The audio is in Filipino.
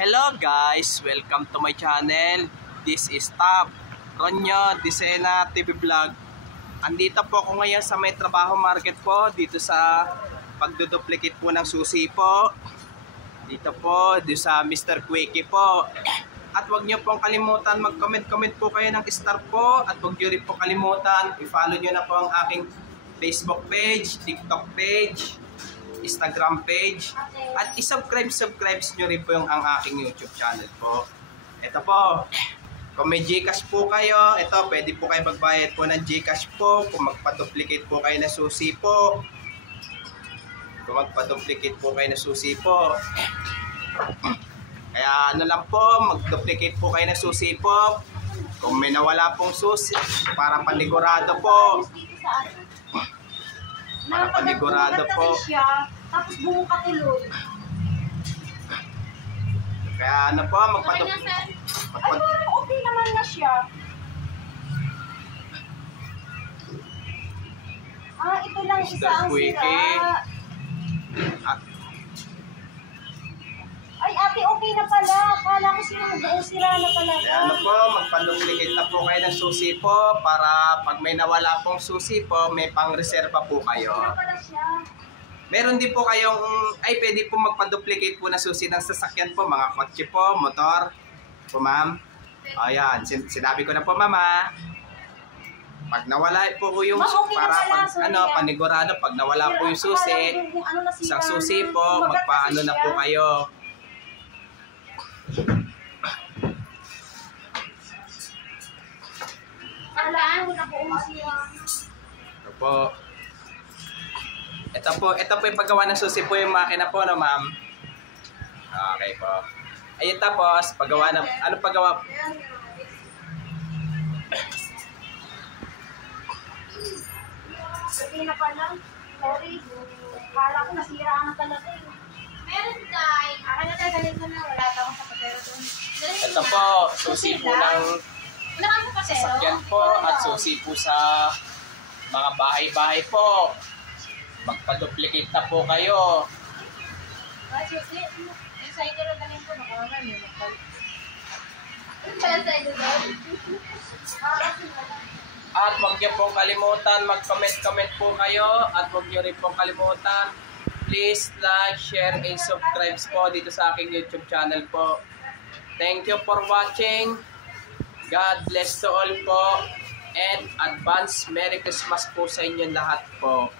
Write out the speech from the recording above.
Hello guys! Welcome to my channel. This is Tab Ronyo Disena TV Vlog. Andito po ako ngayon sa may trabaho market po, dito sa pagduduplicate po ng susi po. Dito po, dito sa Mr. Quickie po. At huwag niyo pong kalimutan mag-comment po kayo ng star po. At huwag niyo rin po kalimutan, i-follow niyo na po ang aking Facebook page, TikTok page, Instagram page, at i-subscribe nyo rin po ang aking YouTube channel po. Ito po, kung may Gcash po kayo, ito, pwede po kayo magbayad po ng Gcash po, kung magpa-duplicate po kayo na susi po. Kung magpa-duplicate po kayo na susi po. Kaya ano lang po, mag-duplicate po kayo na susi po. Kung may nawala pong susi, para panigurado po. Para panigurado po. Tapos bumuka tuloy. Kaya ano po, okay naman na siya. Ito lang isa ang sira. Ay, ate, okay na pala. Akala ko sira na pala. Kaya ano po, magpa-duplicate na po kayo ng susi po para pag may nawala pong susi po, may pang-reserva po kayo. Okay na pala siya. Meron din po kayong, pwede po magpa-duplicate po na susi ng sasakyan po, mga kotse po, motor. Po ma'am. Ayan, sinabi ko na po mama. Pag nawala po yung, okay para pala, pag, panigurado, pag nawala po yung susi, isang susi po, magpaano na po kayo. Alaan mo na po umasira. Ito po. Ito po yung paggawa ng susi po yung makina po, no ma'am? Okay po. Ayun tapos, paggawa ng, ano paggawa? Okay na pala. Sorry. Kala ko nasira na talaga eh. Meron tayo. Akin na tayo, galing ko na. Wala pa akong sapatero doon. Ito po, susi po ng sasakyan po at susi po sa mga bahay-bahay po. Magpa-duplicate na po kayo. Susi, yung sa ito rin galing ko. Nakawagan yun. At huwag niyo pong kalimutan, mag-comment po kayo. At huwag niyo rin pong kalimutan, please like, share, and subscribe po dito sa aking YouTube channel po. Thank you for watching. God bless to all po. And advance Merry Christmas po sa inyo lahat po.